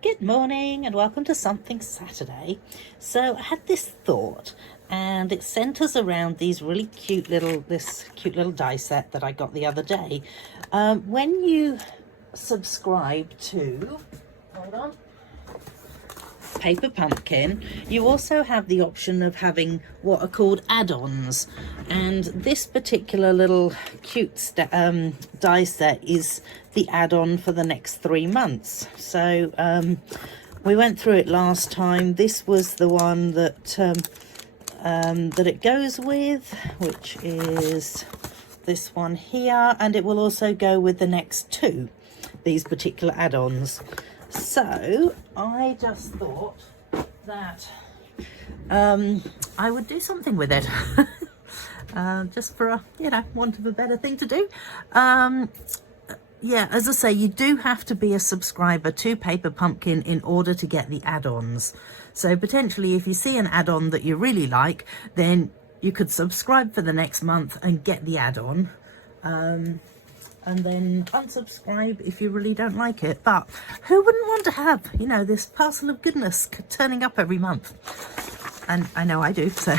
Good morning and welcome to Something Saturday. So I had this thought and it centers around these really this cute little die set that I got the other day. When you subscribe to, hold on, Paper Pumpkin, you also have the option of having what are called add-ons, and this particular little cute die set is the add-on for the next 3 months. So we went through it last time. This was the one that it goes with, which is this one here, and it will also go with the next 2, these particular add-ons. So I just thought that I would do something with it, just for a, want of a better thing to do. Yeah, as I say, you do have to be a subscriber to Paper Pumpkin in order to get the add-ons. So potentially if you see an add-on that you really like, then you could subscribe for the next month and get the add-on. And then unsubscribe if you really don't like it. But who wouldn't want to have, this parcel of goodness turning up every month? And I know I do, so.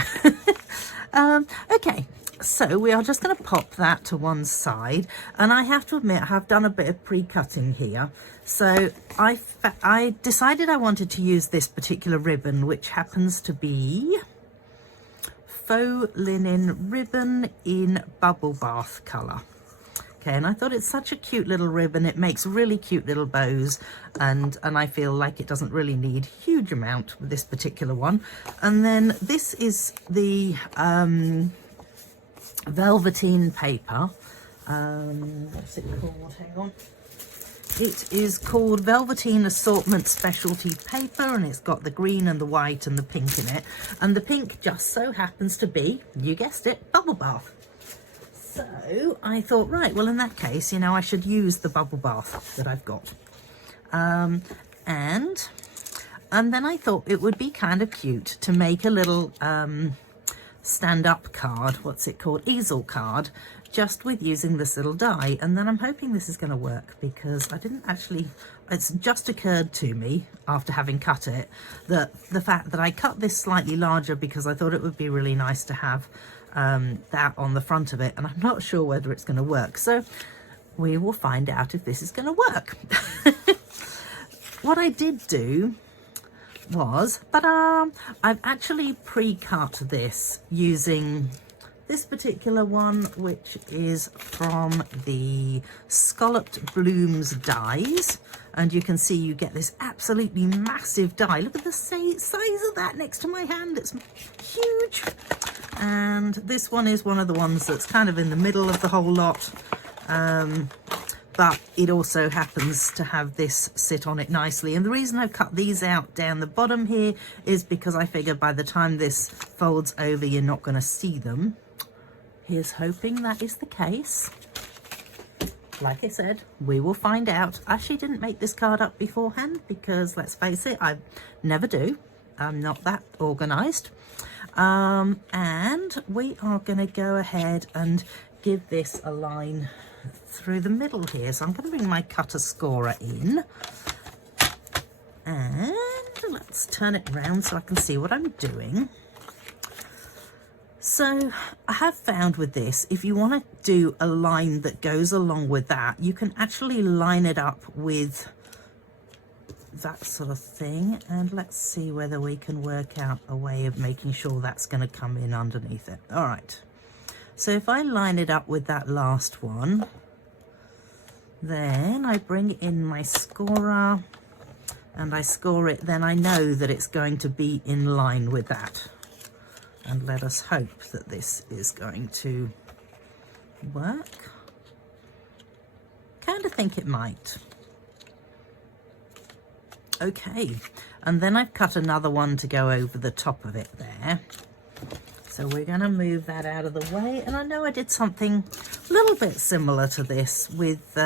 Okay, so we are just going to pop that to one side. And I have to admit, I have done a bit of pre-cutting here. So I decided I wanted to use this particular ribbon, which happens to be faux linen ribbon in bubble bath colour. Okay, and I thought it's such a cute little ribbon. It makes really cute little bows, and I feel like it doesn't really need a huge amount with this particular one. And then this is the velveteen paper. What's it called? Hang on. It is called Velveteen Assortment Specialty Paper, and it's got the green and the white and the pink in it. And the pink just so happens to be, you guessed it, bubble bath. So I thought, right, well, in that case, I should use the bubble bath that I've got. And then I thought it would be kind of cute to make a little stand-up card, what's it called, easel card, just with using this little die. And then I'm hoping this is going to work, because I didn't actually, it's just occurred to me after having cut it, that the fact that I cut this slightly larger because I thought it would be really nice to have that on the front of it, and I'm not sure whether it's going to work. So we will find out if this is going to work. What I did do was, I've actually pre-cut this using this particular one, which is from the Scalloped Blooms dies, and you can see you get this absolutely massive die. Look at the size of that next to my hand, it's huge. And this one is one of the ones that's kind of in the middle of the whole lot, but it also happens to have this sit on it nicely. And the reason I've cut these out down the bottom here is because I figured by the time this folds over, you're not going to see them. Here's hoping that is the case. Like I said, we will find out. I actually didn't make this card up beforehand because, let's face it, I never do. I'm not that organised. And we are going to go ahead and give this a line through the middle here. So I'm going to bring my cutter scorer in, and let's turn it around so I can see what I'm doing. So I have found with this, if you want to do a line that goes along with that, you can actually line it up with that sort of thing. And let's see whether we can work out a way of making sure that's going to come in underneath it. All right. So if I line it up with that last one, then I bring in my scorer and I score it, then I know that it's going to be in line with that. And let us hope that this is going to work. Kind of think it might. Okay, and then I've cut another one to go over the top of it there. So we're going to move that out of the way. And I know I did something a little bit similar to this with,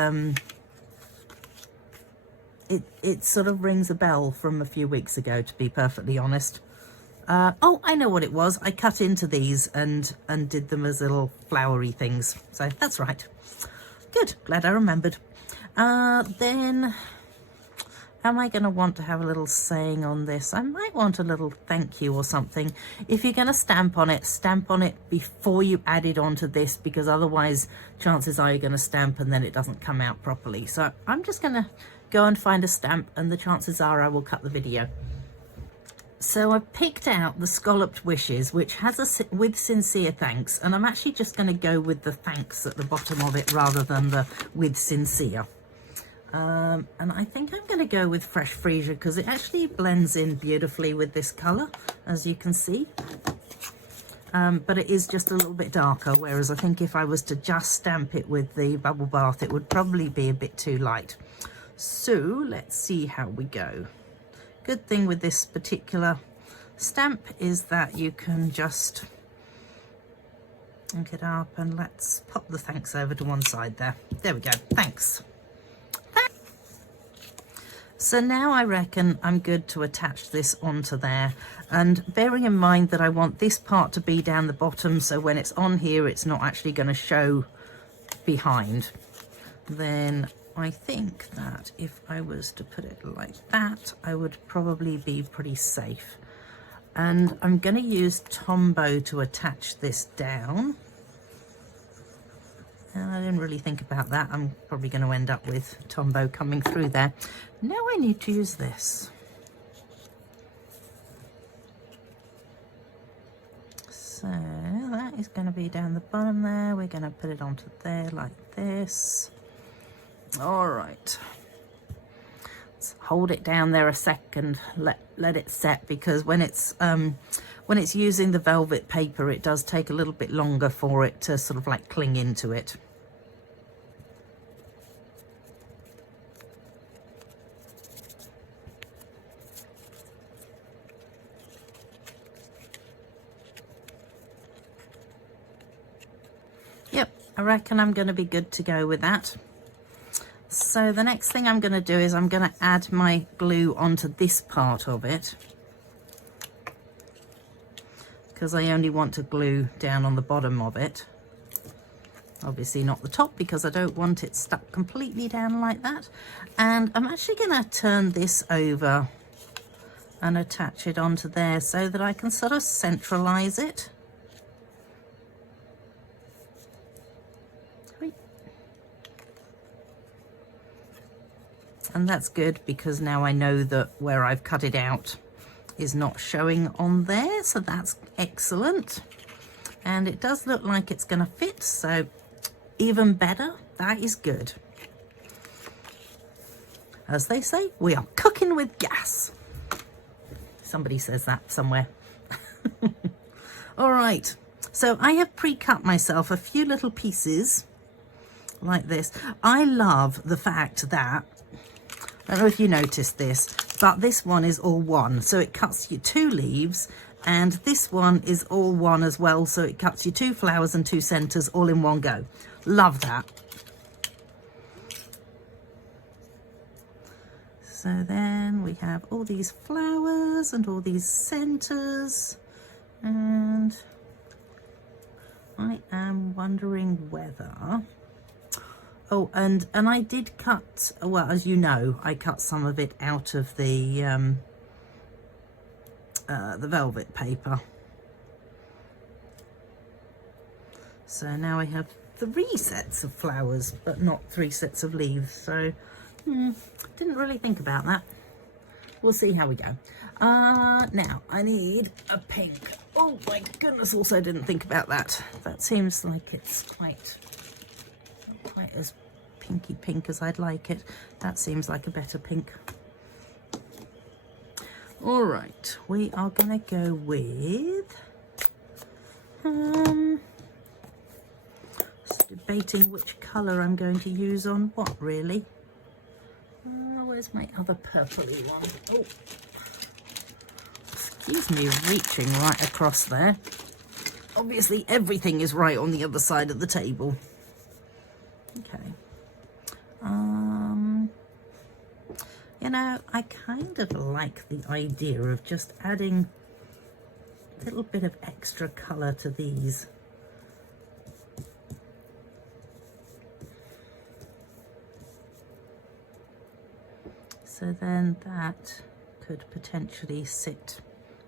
it sort of rings a bell from a few weeks ago, to be perfectly honest. Oh, I know what it was. I cut into these and did them as little flowery things. So that's right. Good, glad I remembered. Then am I going to want to have a little saying on this? I might want a little thank you or something. If you're going to stamp on it before you add it onto this, because otherwise chances are you're going to stamp and then it doesn't come out properly. So I'm just going to go and find a stamp, and the chances are I will cut the video. So I've picked out the Scalloped Wishes, which has a with sincere thanks, and I'm actually just going to go with the thanks at the bottom of it rather than the with sincere. And I think I'm going to go with Fresh Freesia because it actually blends in beautifully with this colour, as you can see. But it is just a little bit darker, whereas I think if I was to just stamp it with the Bubble Bath, it would probably be a bit too light. So let's see how we go. Good thing with this particular stamp is that you can just ink it up, and let's pop the thanks over to one side there. There we go, thanks. So now I reckon I'm good to attach this onto there, and bearing in mind that I want this part to be down the bottom, so when it's on here it's not actually going to show behind, then I think that if I was to put it like that, I would probably be pretty safe. And I'm going to use Tombow to attach this down. And I didn't really think about that. I'm probably going to end up with Tombow coming through there. Now I need to use this. So that is going to be down the bottom there. We're going to put it onto there like this. All right, let's hold it down there a second, let it set, because when it's using the velvet paper, it does take a little bit longer for it to sort of like cling into it. Yep, I reckon I'm going to be good to go with that. So the next thing I'm going to do is I'm going to add my glue onto this part of it, because I only want to glue down on the bottom of it. Obviously not the top, because I don't want it stuck completely down like that. And I'm actually going to turn this over and attach it onto there so that I can sort of centralize it. And that's good, because now I know that where I've cut it out is not showing on there, so that's excellent. And it does look like it's going to fit, so even better. That is good. As they say, we are cooking with gas. Somebody says that somewhere. All right, so I have pre-cut myself a few little pieces like this. I love the fact that, I don't know if you noticed this, but this one is all one, so it cuts you 2 leaves, and this one is all one as well, so it cuts you 2 flowers and 2 centers all in one go. Love that. So then we have all these flowers and all these centers, and I am wondering whether... Oh, and I did cut, well, as you know, I cut some of it out of the velvet paper. So now I have 3 sets of flowers, but not 3 sets of leaves. So, didn't really think about that. We'll see how we go. Now, I need a pink. Oh my goodness, also didn't think about that. That seems like it's quite as pinky pink as I'd like it. That seems like a better pink. All right, we are gonna go with just debating which color I'm going to use on what, really. Where's my other purpley one? Oh, excuse me, reaching right across there. Obviously everything is right on the other side of the table. Okay. You know, I kind of like the idea of just adding a little bit of extra colour to these. So then that could potentially sit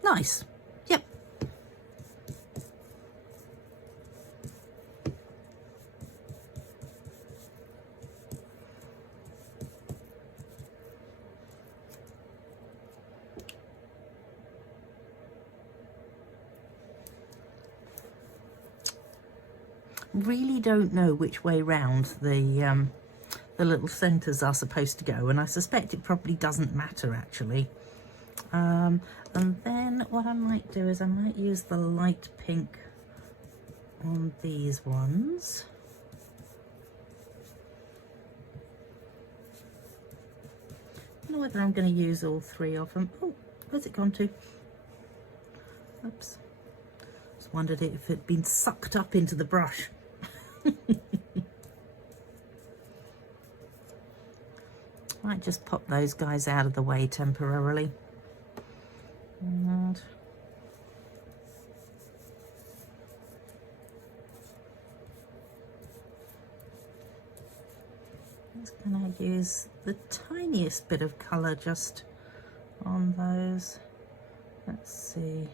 nice. Yep. Really don't know which way round the little centres are supposed to go, and I suspect it probably doesn't matter actually. And then what I might do is I might use the light pink on these ones. I don't know whether I'm going to use all three of them. Oh, where's it gone to? Oops. Just wondered if it'd been sucked up into the brush. Might just pop those guys out of the way temporarily. And I'm just going to use the tiniest bit of colour just on those. Let's see.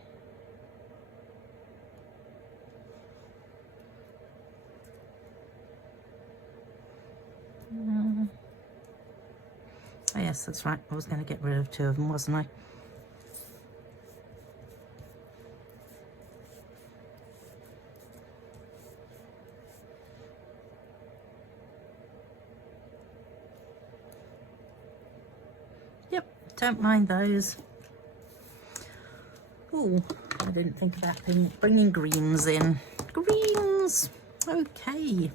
Oh yes, that's right. I was going to get rid of two of them, wasn't I? Yep, don't mind those. Oh, I didn't think about bringing greens in. Greens! Okay.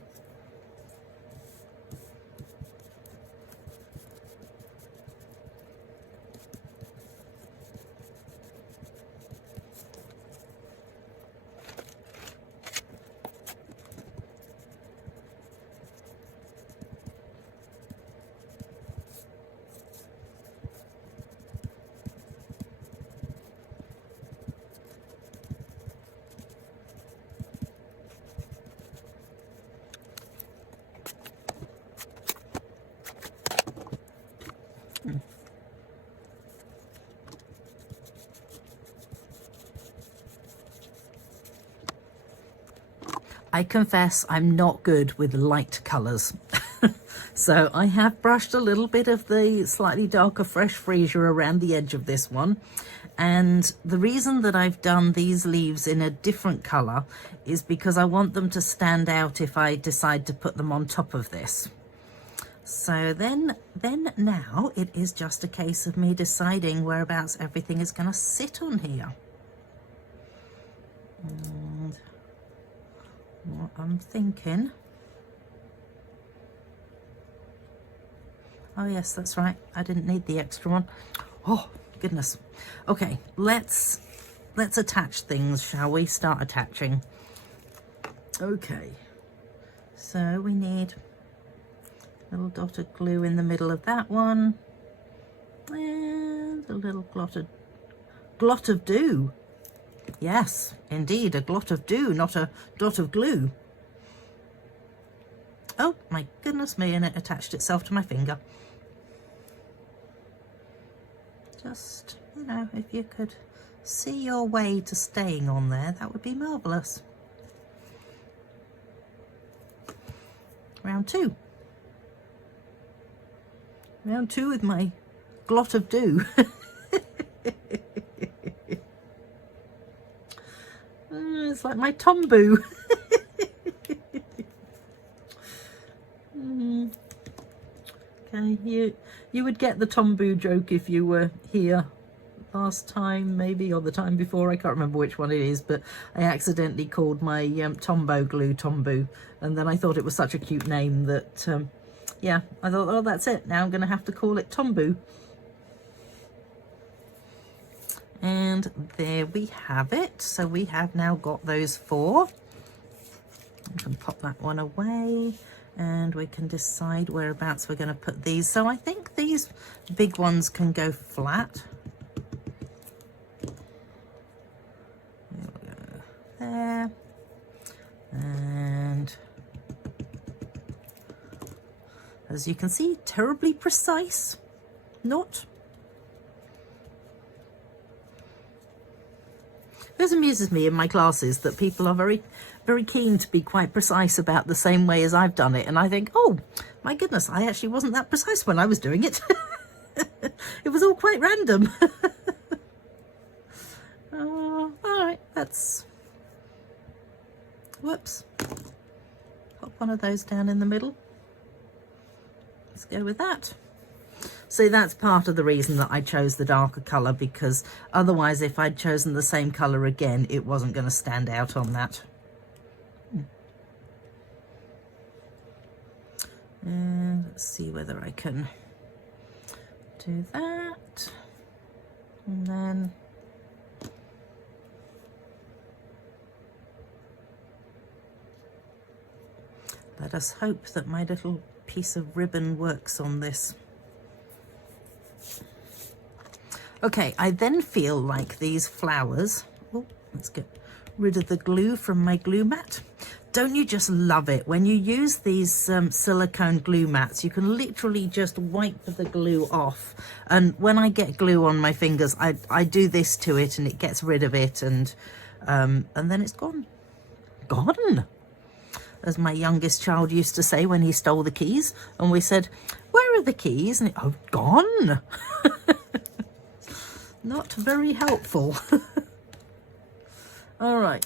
I confess I'm not good with light colours. So I have brushed a little bit of the slightly darker fresh freesia around the edge of this one. And the reason that I've done these leaves in a different colour is because I want them to stand out if I decide to put them on top of this. So then now it is just a case of me deciding whereabouts everything is going to sit on here. And what I'm thinking, oh yes, that's right, I didn't need the extra one. Oh goodness. Okay, let's attach things, shall we? Start attaching. Okay, so we need a little dot of glue in the middle of that one, and a little glot of dew. Yes, indeed, a glot of dew, not a dot of glue. Oh, my goodness me, and it attached itself to my finger. Just, you know, if you could see your way to staying on there, that would be marvellous. Round two. Round two with my glot of dew. It's like my tombu. Okay, you would get the tombu joke if you were here last time, maybe, or the time before. I can't remember which one it is, but I accidentally called my Tombow glue Tombu, and then I thought it was such a cute name that, yeah, I thought, oh, that's it. Now I'm going to have to call it Tombu. And there we have it. So we have now got those four. I can pop that one away, and we can decide whereabouts we're going to put these. So I think these big ones can go flat. There we go. There. And as you can see, terribly precise. not. This amuses me in my classes that people are very, very keen to be quite precise about the same way as I've done it. And I think, oh, my goodness, I actually wasn't that precise when I was doing it. It was all quite random. All right, let's, whoops, pop one of those down in the middle. Let's go with that. So that's part of the reason that I chose the darker colour, because otherwise if I'd chosen the same colour again, it wasn't going to stand out on that. And let's see whether I can do that. And then let us hope that my little piece of ribbon works on this. Okay, I then feel like these flowers, oh, let's get rid of the glue from my glue mat. Don't you just love it? When you use these silicone glue mats, you can literally just wipe the glue off. And when I get glue on my fingers, I do this to it and it gets rid of it, and then it's gone. Gone! As my youngest child used to say when he stole the keys, and we said, "Where are the keys?" And oh, gone! Not very helpful. All right,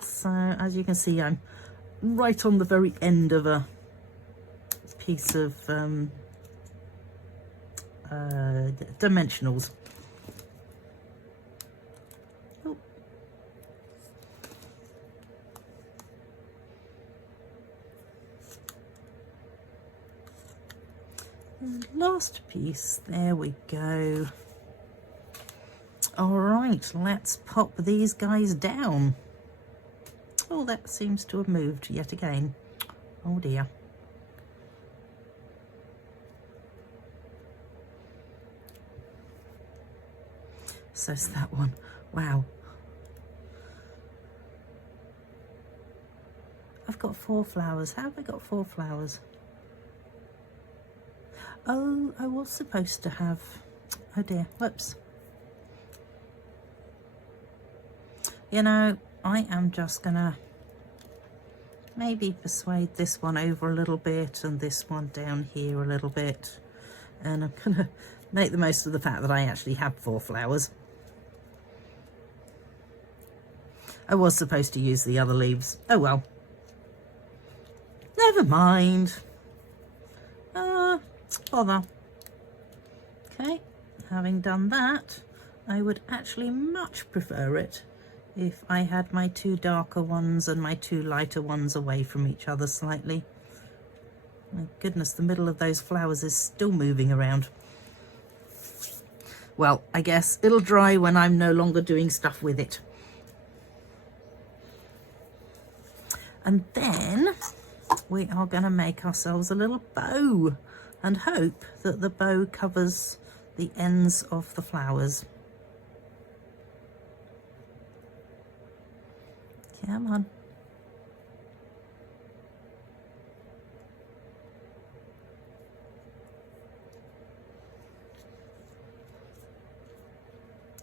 so as you can see, I'm right on the very end of a piece of dimensionals. Oh. And last piece, there we go. All right, let's pop these guys down. Oh, that seems to have moved yet again. Oh dear. So's that one. Wow. I've got 4 flowers. How have I got 4 flowers? Oh, I was supposed to have... Oh dear, whoops. You know, I am just gonna maybe persuade this one over a little bit and this one down here a little bit. And I'm gonna make the most of the fact that I actually have 4 flowers. I was supposed to use the other leaves. Oh well. Never mind. Bother. Okay, having done that, I would actually much prefer it if I had my 2 darker ones and my 2 lighter ones away from each other slightly. My goodness, the middle of those flowers is still moving around. Well, I guess it'll dry when I'm no longer doing stuff with it. And then we are going to make ourselves a little bow and hope that the bow covers the ends of the flowers. Come on.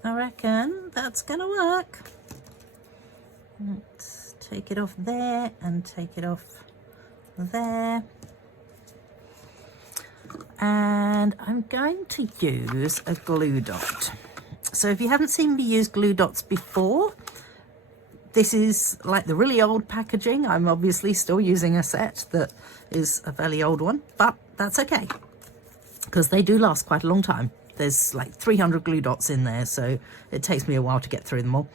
I reckon that's gonna work. Let's take it off there and take it off there. And I'm going to use a glue dot. So if you haven't seen me use glue dots before, this is like the really old packaging. I'm obviously still using a set that is a fairly old one, but that's okay because they do last quite a long time. There's like 300 glue dots in there, so it takes me a while to get through them all.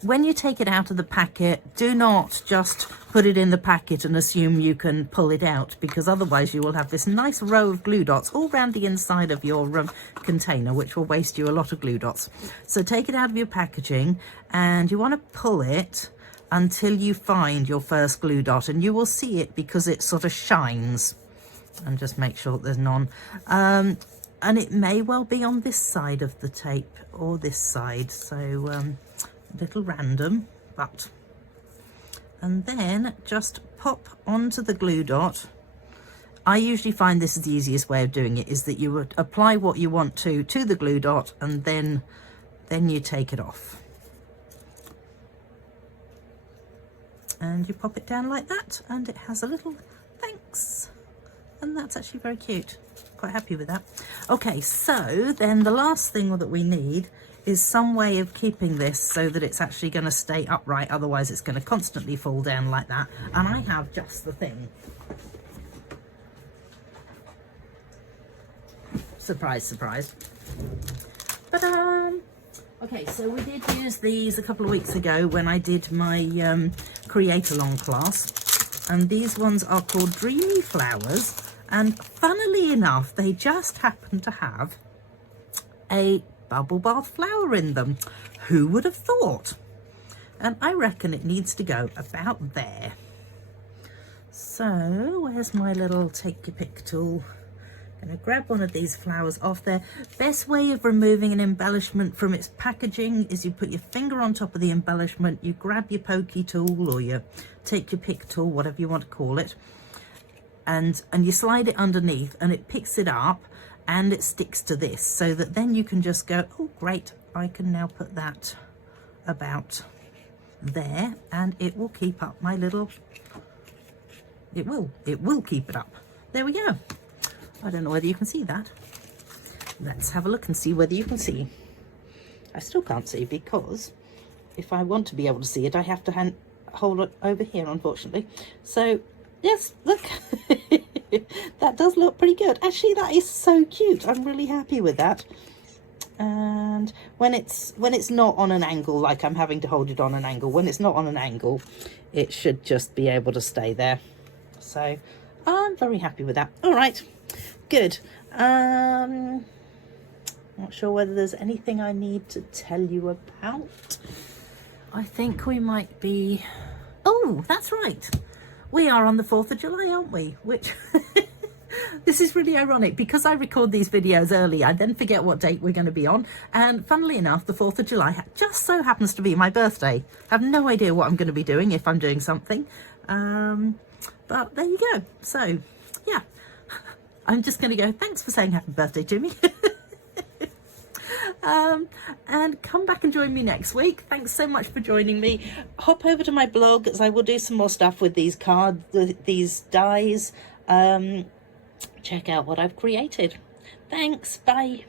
When you take it out of the packet, do not just put it in the packet and assume you can pull it out, because otherwise you will have this nice row of glue dots all around the inside of your container, which will waste you a lot of glue dots. So take it out of your packaging and you want to pull it until you find your first glue dot, and you will see it because it sort of shines. And just make sure that there's none. And it may well be on this side of the tape or this side, so a little random, but... And then just pop onto the glue dot I usually find this is the easiest way of doing it, is that you would apply what you want to the glue dot, and then you take it off. And you pop it down like that, and it has a little thanks. And that's actually very cute. Quite happy with that. Okay, so then the last thing that we need is some way of keeping this so that it's actually going to stay upright, otherwise it's going to constantly fall down like that. And I have just the thing. Surprise, surprise. Ta-da! Okay, so we did use these a couple of weeks ago when I did my Create Along class, and these ones are called Dreamy Flowers, and funnily enough they just happen to have a bubble bath flower in them. Who would have thought? And I reckon it needs to go about there. So where's my little take your pick tool? I'm going to grab one of these flowers off there. Best way of removing an embellishment from its packaging is you put your finger on top of the embellishment, you grab your pokey tool or your take your pick tool, whatever you want to call it, and you slide it underneath, and it picks it up and it sticks to this, so that then you can just go, oh great, I can now put that about there, and it will keep up my little, it will keep it up. There we go. I don't know whether you can see that. Let's have a look and see whether you can see. I still can't see, because if I want to be able to see it, I have to hold it over here, unfortunately. So yes, look. That does look pretty good. Actually, that is so cute. I'm really happy with that. And when it's not on an angle, like I'm having to hold it on an angle, when it's not on an angle, it should just be able to stay there. So I'm very happy with that. All right, good. Not sure whether there's anything I need to tell you about. I think we might be, oh, that's right. We are on the 4th of July, aren't we? Which, this is really ironic, because I record these videos early, I then forget what date we're going to be on. And funnily enough, the 4th of July just so happens to be my birthday. I have no idea what I'm going to be doing, if I'm doing something. But there you go. So, yeah, I'm just going to go, thanks for saying happy birthday to me. And come back and join me next week. Thanks so much for joining me. Hop over to my blog, as I will do some more stuff with these cards, these dies. Check out what I've created. Thanks, bye.